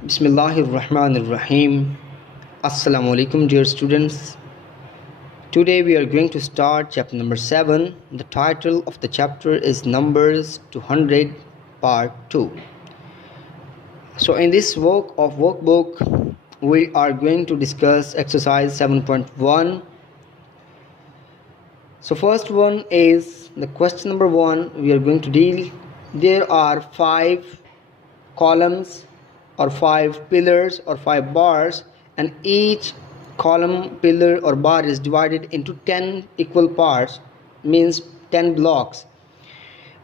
Bismillahirrahmanirrahim. Assalamu alaikum, dear students. Today we are going to start chapter number 7. The title of the chapter is Numbers 200 Part 2. So in this workbook we are going to discuss exercise 7.1. So first one is the question number 1 we are going to deal. There are 5 columns or 5 pillars or 5 bars, and each column, pillar or bar is divided into 10 equal parts, means 10 blocks.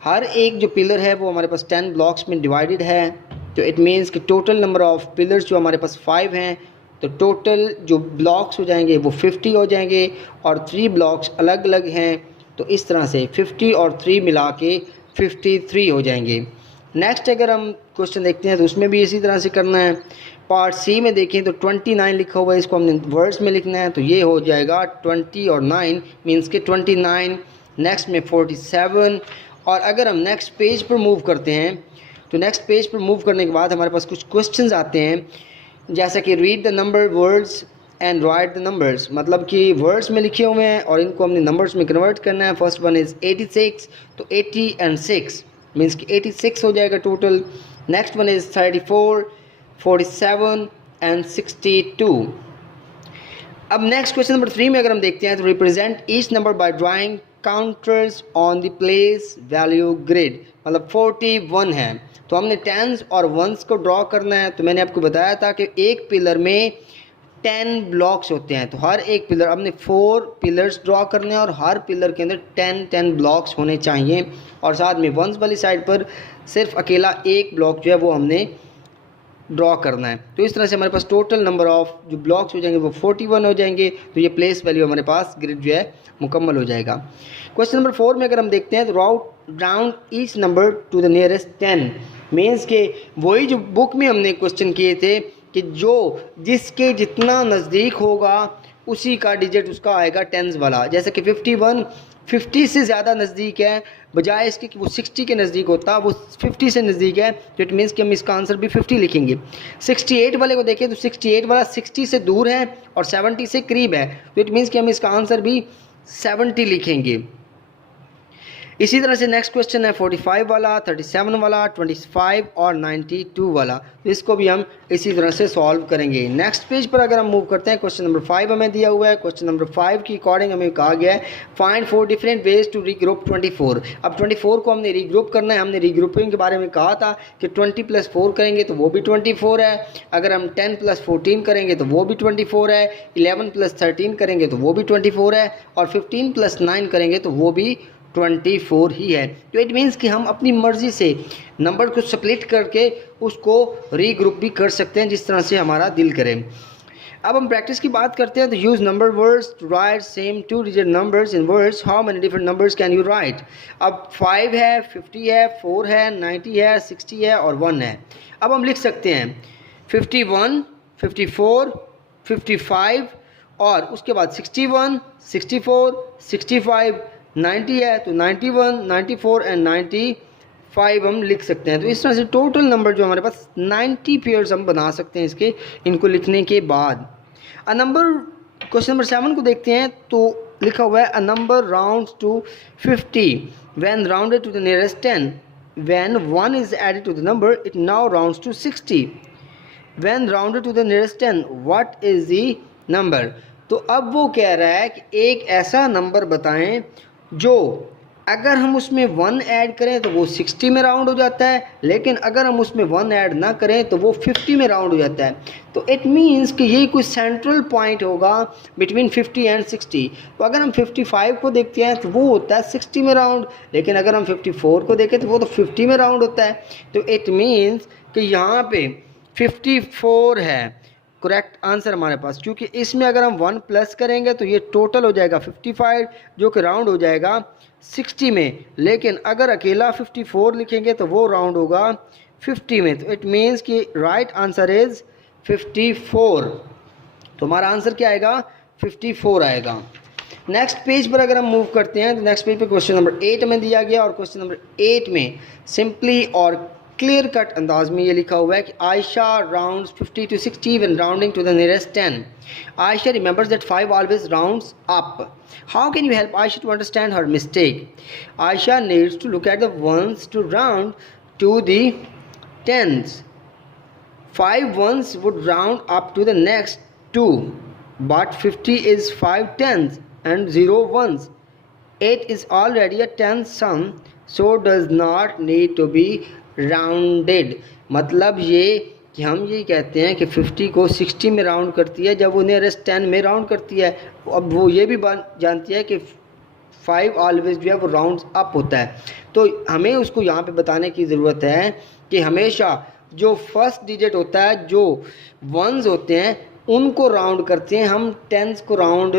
हर एक जो pillar है वो हमारे पास 10 blocks में divided है, तो it means कि total number of pillars जो हमारे पास 5 हैं, तो टोटल जो ब्लॉक्स हो जाएंगे वो 50 हो जाएंगे, और 3 ब्लॉक्स अलग अलग हैं, तो इस तरह से 50 और 3 मिला के 53 हो जाएंगे। नेक्स्ट अगर हम क्वेश्चन देखते हैं तो उसमें भी इसी तरह से करना है। पार्ट सी में देखें तो 29 लिखा हुआ है, इसको हमने वर्ड्स में लिखना है, तो ये हो जाएगा 20 और 9 मीन्स के 29। नेक्स्ट में 47। और अगर हम नेक्स्ट पेज पर मूव करते हैं तो नेक्स्ट पेज पर मूव करने के बाद हमारे पास कुछ क्वेश्चंस आते हैं, जैसा कि read the number words and right the numbers, मतलब कि वर्ड्स में लिखे हुए हैं और इनको हमने नंबर्स में कन्वर्ट करना है। फर्स्ट वन इज़ 86, तो 80 एंड 6 मीन्स कि 86 हो जाएगा total. Next one is 34, 47 and 62। अब नेक्स्ट क्वेश्चन नंबर 3 में अगर हम देखते हैं तो represent each number by drawing counters on the place value grid, मतलब 41 है, तो हमने टेंस और वंस को ड्रॉ करना है। तो मैंने आपको बताया था कि एक पिलर में 10 ब्लॉक्स होते हैं, तो हर एक पिलर हमने 4 पिलर्स ड्रॉ करने हैं और हर पिलर के अंदर 10 ब्लॉक्स होने चाहिए, और साथ में वंस वाली साइड पर सिर्फ अकेला एक ब्लॉक जो है वो हमने ड्रॉ करना है। तो इस तरह से हमारे पास टोटल नंबर ऑफ जो ब्लॉक्स हो जाएंगे वो 41 हो जाएंगे, तो ये प्लेस वैल्यू हमारे पास ग्रिड जो है मुकम्मल हो जाएगा। क्वेश्चन नंबर 4 में अगर हम देखते हैं तो round each number two the nearest 10 means के वही जो बुक में हमने क्वेश्चन किए थे कि जो जिसके जितना नज़दीक होगा उसी का डिजिट उसका आएगा टेंस वाला। जैसे कि 51 50 से ज़्यादा नज़दीक है, बजाय इसके कि वो 60 के नज़दीक होता, वो 50 से नज़दीक है, तो इट मीन्स कि हम इसका आंसर भी 50 लिखेंगे। 68 वाले को देखें तो 68 वाला 60 से दूर है और 70 से करीब है, तो इट मीन्स कि हम इसका आंसर भी 70 लिखेंगे। इसी तरह से नेक्स्ट क्वेश्चन है 45 वाला, 37 वाला, 25 और 92 वाला, तो इसको भी हम इसी तरह से सॉल्व करेंगे। नेक्स्ट पेज पर अगर हम मूव करते हैं, क्वेश्चन नंबर 5 हमें दिया हुआ है। क्वेश्चन नंबर 5 की अकॉर्डिंग हमें कहा गया है find 4 different ways to regroup 24। अब 24 को हमने रीग्रुप करना है। हमने रीग्रुपिंग के बारे में कहा था कि 20 + 4 करेंगे तो वो भी 24 है, अगर हम 10 + 14 करेंगे तो वो भी 24 है, 11 + 13 करेंगे तो वो भी 24 है, और 15 + 9 करेंगे तो वो भी 24 ही है। तो इट मीन्स कि हम अपनी मर्ज़ी से नंबर को स्प्लिट करके उसको रीग्रुप भी कर सकते हैं जिस तरह से हमारा दिल करे। अब हम प्रैक्टिस की बात करते हैं तो use number words to write same 2 digit numbers in words. How many different numbers can you write. अब 5 है, 50 है, 4 है, 90 है, 60 है और 1 है। अब हम लिख सकते हैं 51, 54, 55 और उसके बाद 61, 64, 65, 90 है तो 91, 94 एंड 95 हम लिख सकते हैं। तो इस तरह से टोटल नंबर जो हमारे पास 90 पेयर्स हम बना सकते हैं इसके, इनको लिखने के बाद। अ नंबर क्वेश्चन नंबर 7 को देखते हैं तो लिखा हुआ है a number rounds to 50 when rounded to the nearest 10 when 1 is added to the number it now rounds to 60 when rounded to the nearest 10 what is the number. तो अब वो कह रहा है कि एक ऐसा नंबर बताएं जो अगर हम उसमें 1 ऐड करें तो वो 60 में राउंड हो जाता है, लेकिन अगर हम उसमें 1 ऐड ना करें तो वो 50 में राउंड हो जाता है। तो इट मीन्स कि ये कोई सेंट्रल पॉइंट होगा बिटवीन 50 एंड 60। तो अगर हम 55 को देखते हैं तो वो होता है 60 में राउंड, लेकिन अगर हम 54 को देखें तो वो तो 50 में राउंड होता है। तो इट मीन्स कि यहाँ पे 54 है करेक्ट आंसर हमारे पास, क्योंकि इसमें अगर हम 1 प्लस करेंगे तो ये टोटल हो जाएगा 55 जो कि राउंड हो जाएगा 60 में, लेकिन अगर अकेला 54 लिखेंगे तो वो राउंड होगा 50 में। तो इट मीन्स कि राइट आंसर इज़ 54। तो हमारा आंसर क्या आएगा 54 आएगा। नेक्स्ट पेज पर अगर हम मूव करते हैं तो नेक्स्ट पेज पर क्वेश्चन नंबर 8 में दिया गया, और क्वेश्चन नंबर 8 में सिंपली और क्लियर कट अंदाज में ये लिखा हुआ है कि Ayesha rounds 50 to 60 when rounding to the nearest 10. Aisha remembers that 5 always rounds up. How can you help Aisha to understand her mistake? Aisha needs to look at the ones to round to the tens. 5 ones would round up to the next 2, but 50 is 5 tens and 0 ones. 8 is already a 10th sum, so does not need to be rounded. मतलब ये कि हम ये कहते हैं कि 50 को 60 में राउंड करती है जब वो नियरेस्ट 10 में राउंड करती है. अब वो ये भी जानती है कि 5 ऑलवेज जो है वो राउंड्स अप होता है. तो हमें उसको यहाँ पे बताने की ज़रूरत है कि हमेशा जो फर्स्ट डिजिट होता है, जो वंस होते हैं, उनको राउंड करते हैं, हम टेंस को राउंड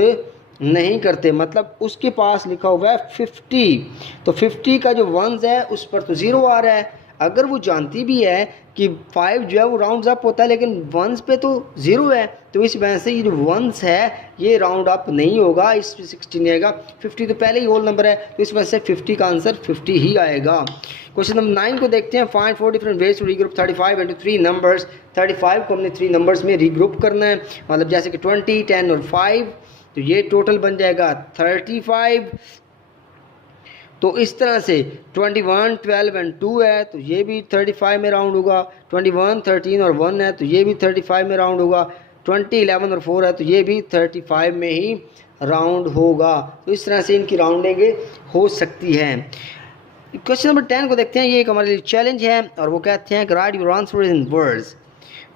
नहीं करते. मतलब उसके पास लिखा हुआ है 50, तो 50 का जो वंस है उस पर तो 0 आ रहा है. अगर वो जानती भी है कि 5 जो है वो राउंड अप होता है लेकिन वंस पे तो 0 है, तो इस वजह से ये जो वंस है ये राउंड अप नहीं होगा, इस पे 60 नहीं आएगा. 50 तो पहले ही होल नंबर है, तो इस वजह से 50 का आंसर 50 ही आएगा. क्वेश्चन नंबर 9 को देखते हैं. Find 4 different ways to regroup 35 into 3 numbers. 35 को हमने 3 नंबर्स में रीग्रुप करना है. मतलब जैसे कि 20, 10 और 5, तो ये टोटल बन जाएगा 35. तो इस तरह से 21, 12 एंड 2 है तो ये भी 35 में राउंड होगा. 21, 13 और 1 है तो ये भी 35 में राउंड होगा. 20, 11 और 4 है तो ये भी 35 में ही राउंड होगा. तो इस तरह से इनकी राउंडिंग हो सकती है. क्वेश्चन नंबर 10 को देखते हैं. ये एक हमारे लिए चैलेंज है और वो कहते हैं write your answer in words.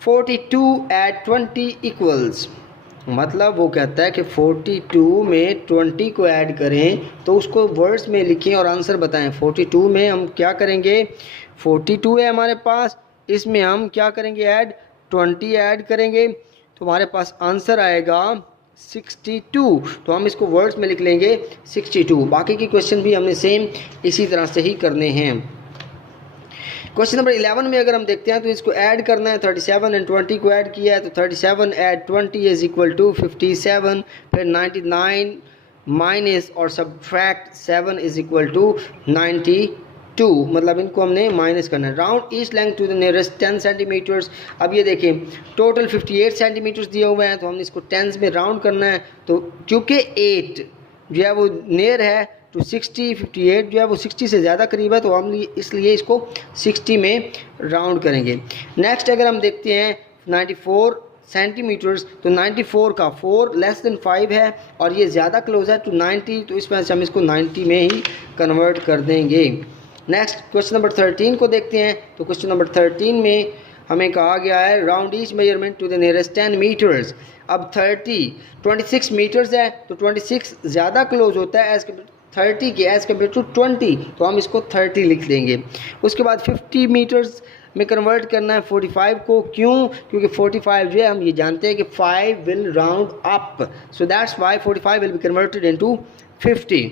42 eight 20 equals. मतलब वो कहता है कि 42 में 20 को ऐड करें तो उसको वर्ड्स में लिखें और आंसर बताएं. 42 में हम क्या करेंगे, 42 है हमारे पास, इसमें हम क्या करेंगे ऐड 20 ऐड करेंगे तो हमारे पास आंसर आएगा 62. तो हम इसको वर्ड्स में लिख लेंगे 62. बाकी के क्वेश्चन भी हमने सेम इसी तरह से ही करने हैं. क्वेश्चन नंबर 11 में अगर हम देखते हैं तो इसको ऐड करना है. 37 एंड 20 को ऐड किया है तो 37 ऐड 20 इज इक्वल टू 57. फिर 99 माइनस और सब्ट्रैक्ट 7 इज इक्वल टू 92. मतलब इनको हमने माइनस करना है. Round each length to the nearest 10 centimetres. अब ये देखें टोटल 58 सेंटीमीटर्स दिए हुए हैं तो हमने इसको टेंस में राउंड करना है. तो चूँकि 8 जो है वो नियर है टू 60, 58 जो है वो 60 से ज़्यादा करीब है तो हम इसलिए इसको 60 में राउंड करेंगे. नेक्स्ट अगर हम देखते हैं 94 सेंटीमीटर्स तो 94 का 4 लेस देन 5 है और ये ज़्यादा क्लोज है टू 90 तो इस वजह से हम इसको 90 में ही कन्वर्ट कर देंगे. नेक्स्ट क्वेश्चन नंबर 13 को देखते हैं. तो क्वेश्चन नंबर 13 में हमें कहा गया है round each measurement to the nearest 10 metres. अब 26 मीटर्स है तो 26 ज़्यादा क्लोज होता है एज 30 के एज़ कम्पेयर टू 20 तो हम इसको 30 लिख देंगे. उसके बाद 50 मीटर्स में कन्वर्ट करना है 45 को. क्यों? क्योंकि 45 जो है हम ये जानते हैं कि 5 will round up, so that's why 45 will be converted into 50.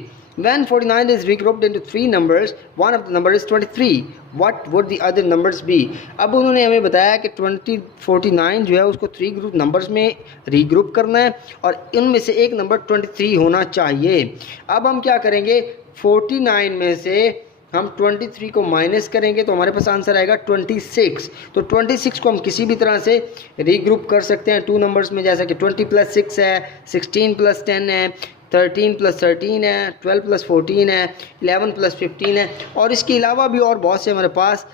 When 49 is regrouped into 3 numbers, one of the number is 23. What would the other numbers be? अब उन्होंने हमें बताया कि 49 जो है उसको 3 ग्रुप नंबर्स में रीग्रुप करना है और इनमें से एक नंबर 23 होना चाहिए. अब हम क्या करेंगे, 49 में से हम 23 को माइनस करेंगे तो हमारे पास आंसर आएगा 26. तो 26 को हम किसी भी तरह से रीग्रुप कर सकते हैं 2 नंबर्स में, जैसा कि 20 + 6 है, 16 + 10 है, 13 + 13 है, 12 + 14 है, 11 + 15 है और इसके अलावा भी और बहुत से हमारे पास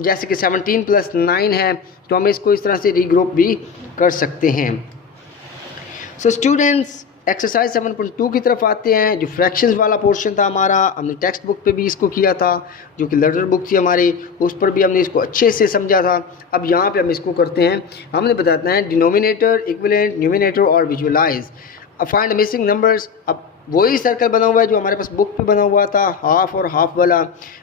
जैसे कि 17 + 9 है तो हम इसको इस तरह से रीग्रुप भी कर सकते हैं. सो स्टूडेंट्स एक्सरसाइज 7.2 की तरफ आते हैं. जो फ्रैक्शंस वाला पोर्शन था हमारा, हमने टेक्स्ट बुक पे भी इसको किया था, जो कि लर्नर बुक थी हमारी, उस पर भी हमने इसको अच्छे से समझा था. अब यहाँ पे हम इसको करते हैं, हमने बताते हैं डिनोमिनेटर, इक्विवेलेंट, न्यूमिनेटर और विजुअलाइज. अब फाइंड मिसिंग नंबर्स. अब वही सर्कल बना हुआ है जो हमारे पास बुक पे बना हुआ था, हाफ और हाफ वाला.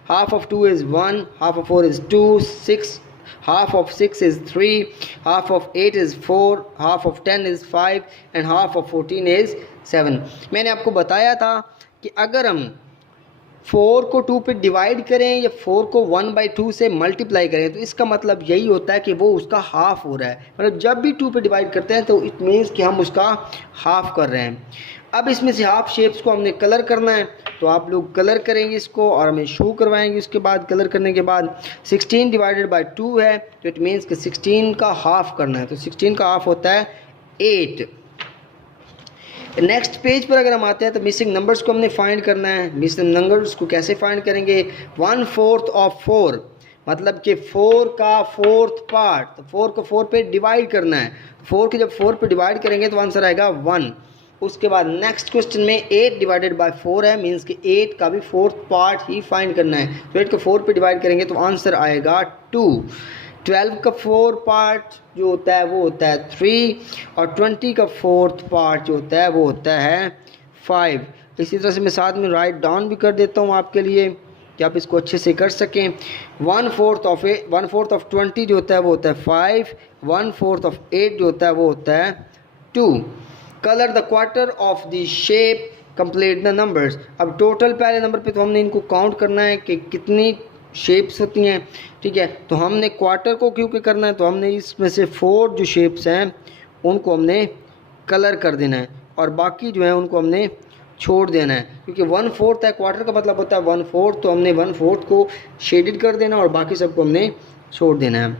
Half of 2 is 1, half of 4 is 2, 6, half of 6 is 3, half of 8 is 4, half of 10 is 5 and half of 14 is 7. मैंने आपको बताया था कि अगर हम 4 को 2 पे डिवाइड करें या 4 को 1/2 से मल्टीप्लाई करें, तो इसका मतलब यही होता है कि वो उसका हाफ हो रहा है। मतलब जब भी 2 पे डिवाइड करते हैं तो इट मीन्स कि हम उसका हाफ कर रहे हैं। अब इसमें से हाफ शेप्स को हमने कलर करना है, तो आप लोग कलर करेंगे इसको और हमें शो करवाएंगे। उसके बाद कलर करने के बाद 16 डिवाइडेड बाय 2 है, तो इट मीन्स कि 16 का हाफ करना है, तो 16 का हाफ होता है 8। नेक्स्ट पेज पर अगर हम आते हैं तो मिसिंग नंबर्स को हमने फाइंड करना है। मिसिंग नंबर्स को कैसे फाइंड करेंगे? 1/4 ऑफ 4, मतलब कि 4 का 4th पार्ट, तो 4 को 4 पे डिवाइड करना है। 4 के जब 4 पे डिवाइड करेंगे तो आंसर आएगा 1। उसके बाद नेक्स्ट क्वेश्चन में 8 डिवाइडेड बाय 4 है, मीन्स कि 8 का भी 4th पार्ट ही फाइंड करना है। तो 8 को 4 पे डिवाइड करेंगे तो आंसर आएगा 2। 12 का 4 पार्ट जो होता है वो होता है 3, और 20 का 4th पार्ट जो होता है वो होता है 5। इसी तरह से मैं साथ में राइट डाउन भी कर देता हूँ आपके लिए कि आप इसको अच्छे से कर सकें। 1/4 ऑफ 20 जो होता है वो होता है 5, 1/4 ऑफ 8 जो होता है वो होता है 2। Colour the quarter of the shape, complete the numbers. अब टोटल पहले नंबर पे तो हमने इनको काउंट करना है कि कितनी शेप्स होती हैं, ठीक है। तो हमने क्वार्टर को क्योंकि करना है तो हमने इसमें से 4 जो शेप्स हैं उनको हमने कलर कर देना है और बाकी जो है उनको हमने छोड़ देना है, क्योंकि 1/4 है, क्वार्टर का मतलब होता है 1/4, तो हमने 1/4 को शेडेड कर देना और बाकी सबको हमने छोड़ देना है।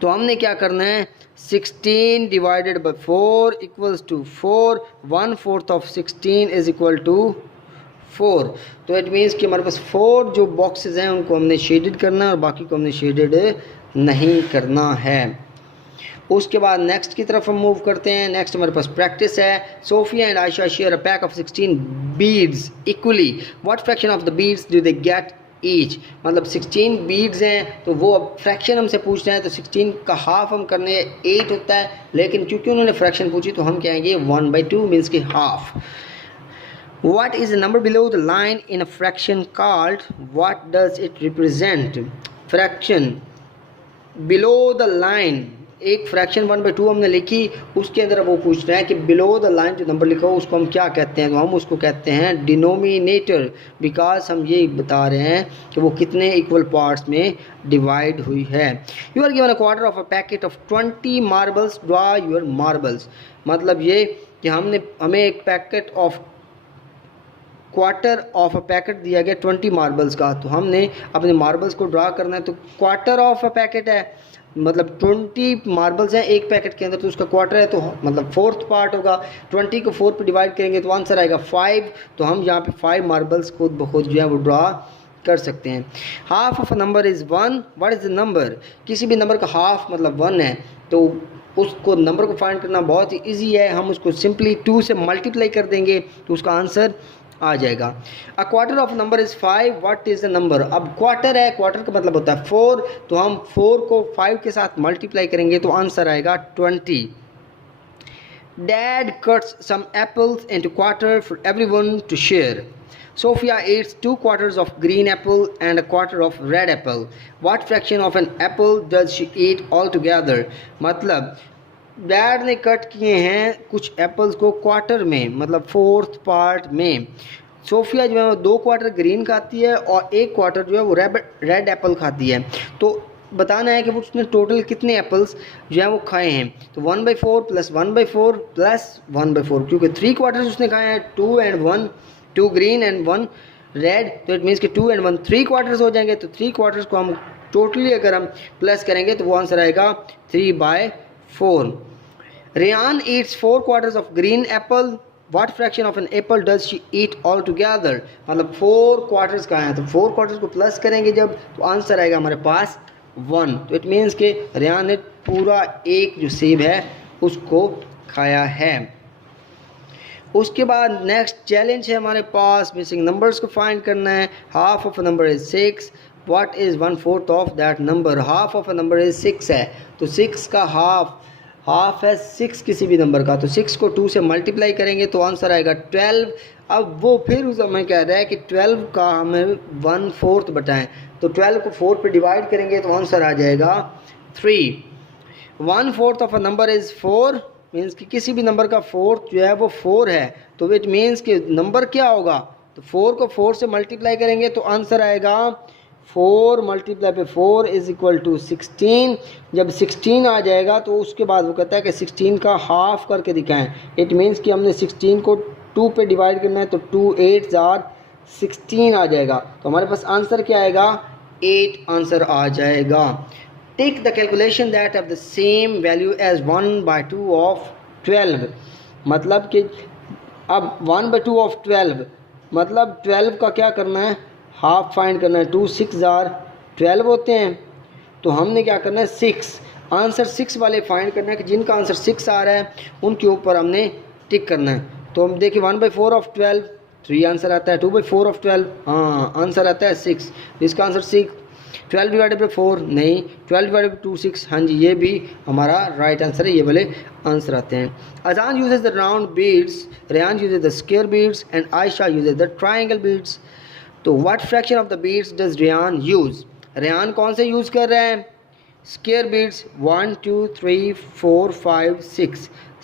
तो हमने क्या करना है, 16 divided by 4 equals to 4, 1/4 of 16 is equal to 4। तो इट मीन्स कि हमारे पास 4 जो बॉक्सेस हैं उनको हमने शेडेड करना है और बाकी को हमने शेडेड नहीं करना है। उसके बाद नेक्स्ट की तरफ हम मूव करते हैं। नेक्स्ट हमारे पास प्रैक्टिस है। Sophia and Ayesha share a pack of 16 beads equally, what fraction of the beads do they get each. मतलब 16 बीड्स हैं तो वो अब फ्रैक्शन हमसे पूछ रहे हैं, तो 16 का हाफ हम करने 8 होता है, लेकिन क्योंकि उन्होंने फ्रैक्शन पूछी तो हम कहेंगे 1/2 मीन्स के half. What is the number below the line in a fraction called? What does it represent? Fraction below the line, एक फ्रैक्शन 1/2 हमने लिखी, उसके अंदर वो पूछ रहे हैं कि बिलो द लाइन जो नंबर लिखा हो उसको हम क्या कहते हैं, तो हम उसको कहते हैं डिनोमिनेटर, बिकॉज हम ये बता रहे हैं कि वो कितने इक्वल पार्ट्स में डिवाइड हुई है। You are given a quarter of a packet of 20 marbles, draw your marbles. मतलब ये कि हमें एक packet of quarter of a packet दिया गया 20 मार्बल्स का, तो हमने अपने मार्बल्स को ड्रा करना है। तो क्वार्टर ऑफ अ पैकेट है, मतलब 20 मार्बल्स हैं एक पैकेट के अंदर, तो उसका क्वार्टर है तो मतलब 4th पार्ट होगा। 20 को 4 पे डिवाइड करेंगे तो आंसर आएगा 5। तो हम यहाँ पे 5 मार्बल्स खुद ब खुद जो है वो ड्रा कर सकते हैं। Half of a number is 1, what is the number. किसी भी नंबर का हाफ मतलब 1 है, तो उसको नंबर को फाइंड करना बहुत ही ईजी है। हम उसको सिंपली 2 से मल्टीप्लाई कर देंगे तो उसका आंसर आ जाएगा। अ quarter of number is 5, what is the number. अब क्वार्टर है, क्वार्टर का मतलब होता है 4, तो हम 4 को 5 के साथ मल्टीप्लाई करेंगे तो आंसर आएगा 20। Dad cuts some apples into quarter for everyone to share. Sophia eats 2 quarters of green apple and a quarter of red apple. What fraction of an apple does she eat altogether? मतलब dad ने cut किए हैं कुछ apples को quarter में, मतलब 4th part में। Sophia जो है वो 2 क्वार्टर ग्रीन खाती है और 1 क्वार्टर जो है वो रेड एप्पल खाती है। तो बताना है कि वो उसने टोटल कितने एप्पल्स जो है वो खाए हैं। तो 1/4 प्लस 1/4 प्लस 1/4, क्योंकि 3 क्वार्टर्स उसने खाए हैं, 2 and 1, 2 ग्रीन एंड 1 रेड, तो इट मीन्स कि 2 and 1 3 क्वार्टर्स हो जाएंगे। तो 3 क्वार्टर्स को हम टोटली अगर हम प्लस करेंगे तो वो आंसर आएगा 3/4। Ryan eats 4 quarters of green apple. What fraction of an apple does she eat altogether? मतलब 4 क्वार्टर्स का है, तो 4 क्वार्टर्स को प्लस करेंगे जब तो आंसर आएगा हमारे पास 1। तो इट मीन्स कि रियान ने पूरा एक जो सेब है उसको खाया है। उसके बाद नेक्स्ट चैलेंज है हमारे पास, मिसिंग नंबर्स को फाइंड करना है। Half of a number is 6, what is 1/4 of that number. Half of a number is 6 है, तो 6 का हाफ है 6 किसी भी नंबर का, तो 6 को 2 से मल्टीप्लाई करेंगे तो आंसर आएगा 12। अब वो फिर उस हमें कह रहा है कि 12 का हमें 1/4 बताएं, तो 12 को 4 पे डिवाइड करेंगे तो आंसर आ जाएगा 3। 1/4 of a number is 4, means कि किसी भी नंबर का 4th जो है वो 4 है, तो इट मीन्स कि नंबर क्या होगा तो 4 को 4 से मल्टीप्लाई करेंगे तो आंसर आएगा 4 मल्टीप्लाई पे 4 इज़ इक्वल टू 16। जब 16 आ जाएगा तो उसके बाद वो कहता है कि 16 का हाफ करके दिखाएं। इट मीन्स कि हमने 16 को 2 पे डिवाइड करना है, तो 2 8 जार 16 आ जाएगा। तो हमारे पास आंसर क्या आएगा? 8 आंसर आ जाएगा। Take the calculation that have the same value as 1/2 of 12। मतलब कि अब 1/2 ऑफ 12 मतलब 12 का क्या करना है? हाफ फाइंड करना है। 2 6 जार 12 होते हैं, तो हमने क्या करना है? 6 आंसर 6 वाले फाइंड करना है कि जिनका आंसर 6 आ रहा है उनके ऊपर हमने टिक करना है। तो हम देखिए 1/4 ऑफ 12 3 आंसर आता है। 2/4 ऑफ 12 हाँ आंसर आता है 6, इसका आंसर 6। 12 डिवाइडेड बाई 4 नहीं, 12 डिवाइडेड बाई 2 6, हाँ जी ये भी हमारा राइट आंसर है। ये वाले आंसर आते हैं। Azaan uses the round beads, Rehan uses the square beads and Ayesha uses the triangle beads. तो what fraction of the beads does Rehan use? Rehan कौन से यूज़ कर रहे हैं? Square beads. 1 2 3 4 5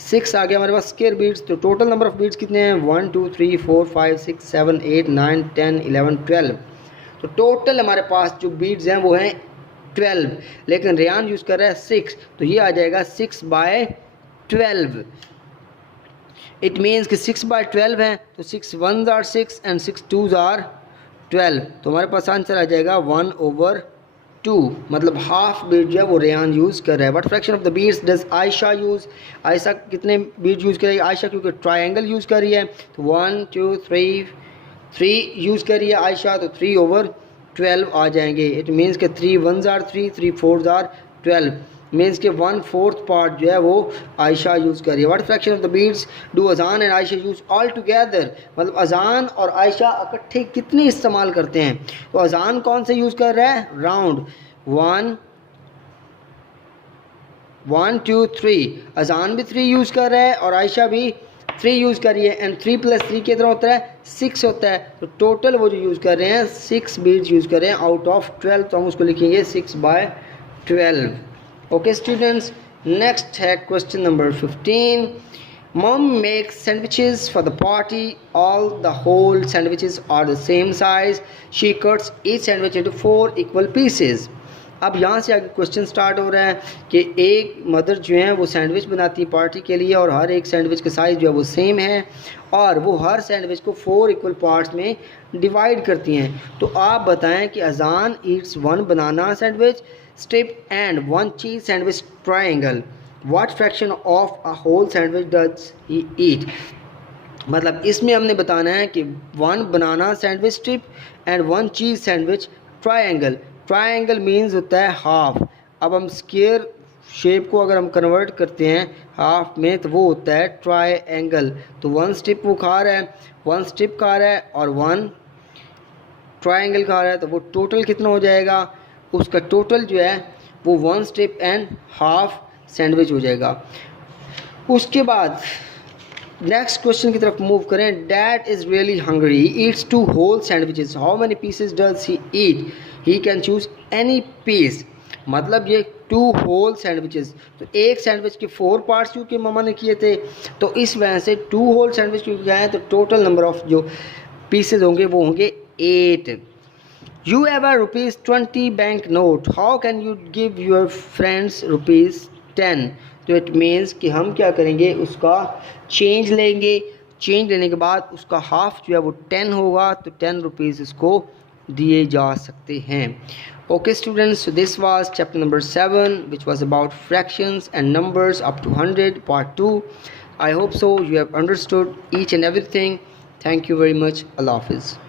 6 आ गया हमारे पास स्क्वायर बीड्स। तो टोटल नंबर ऑफ बीड्स कितने हैं? 1 2 3 4 5 6 7 8 9 10 11 12। तो टोटल हमारे पास जो बीड्स हैं वो हैं 12, लेकिन रेहान यूज़ कर रहा है 6, तो ये आ जाएगा 6/12। इट मीन्स कि 6/12 है, तो 6 1s are 6 and 6 2s are 12। तो हमारे पास आंसर आ जाएगा 1/2, मतलब हाफ बीट जो है वो रेहान यूज़ कर रहा है। What fraction of the beads does Ayesha use? Ayesha कितने बीट यूज़ करेगी? आयशा क्योंकि ट्रायंगल यूज़ कर रही है, तो 1 2 3 यूज़ कर रही है आयशा, तो 3/12 आ जाएंगे। इट मीन्स के 3 1s are 3 3 4s are 12, means के 1/4 पार्ट जो है वो आयशा यूज़ कर रही है। What fraction of the beads do Azaan and Ayesha use all together? मतलब अजान और आयशा इकट्ठे कितने इस्तेमाल करते हैं? तो अजान कौन से यूज़ कर रहा है? राउंड 1 1 2 3, अजान भी 3 यूज़ कर रहा है और आयशा भी 3 यूज़ कर रही है। एंड 3 + 3 कितना होता है? 6 होता है। तो टोटल वो जो यूज़ कर रहे हैं 6 बीड्स यूज़ कर रहे हैं आउट ऑफ 12, तो हम उसको लिखेंगे 6/12। ओके स्टूडेंट्स, नेक्स्ट है question number 15। Mom makes sandwiches for the party, all the whole sandwiches are the same size, she cuts each sandwich into 4 equal pieces. अब यहाँ से आगे क्वेश्चन स्टार्ट हो रहा है कि एक मदर जो है वो सैंडविच बनाती है पार्टी के लिए, और हर एक सैंडविच का साइज़ जो है वो सेम है, और वो हर सैंडविच को 4 इक्वल पार्ट्स में डिवाइड करती हैं। तो आप बताएं कि Azaan eats 1 banana sandwich strip and 1 cheese sandwich triangle, what fraction of a whole sandwich does he eat? मतलब इसमें हमने बताना है कि 1 banana sandwich strip and 1 cheese sandwich triangle. Triangle means होता है हाफ। अब हम स्क्वायर शेप को अगर हम कन्वर्ट करते हैं हाफ में, तो वो होता है ट्रायंगल। तो 1 स्ट्रिप वो खा रहा है, 1 स्ट्रिप खा रहा है और 1 ट्रायंगल खा रहा है, तो वो टोटल कितना हो जाएगा? उसका टोटल जो है वो 1 स्ट्रिप एंड हाफ सैंडविच हो जाएगा। उसके बाद नेक्स्ट क्वेश्चन की तरफ मूव करें। Dad is really hungry, eats 2 whole sandwiches, how many pieces does he eat? He can choose any piece. मतलब ये 2 होल सैंडविचेस, तो एक सैंडविच के 4 पार्ट्स क्योंकि ममा ने किए थे, तो इस वजह से 2 होल सैंडविच क्योंकि आए, तो टोटल नंबर ऑफ जो पीसेज होंगे वो होंगे 8। You have a ₹20 bank note, how can you give your friends ₹10? तो इट मीन्स कि हम क्या करेंगे, उसका चेंज लेंगे, चेंज लेने के बाद उसका हाफ जो है वो 10 होगा, तो 10 रुपीज़ इसको दिए जा सकते हैं। Okay students, so this was chapter number 7 which was about fractions and numbers up to 100 part 2. I hope so you have understood each and everything. Thank you very much. Allah Hafiz.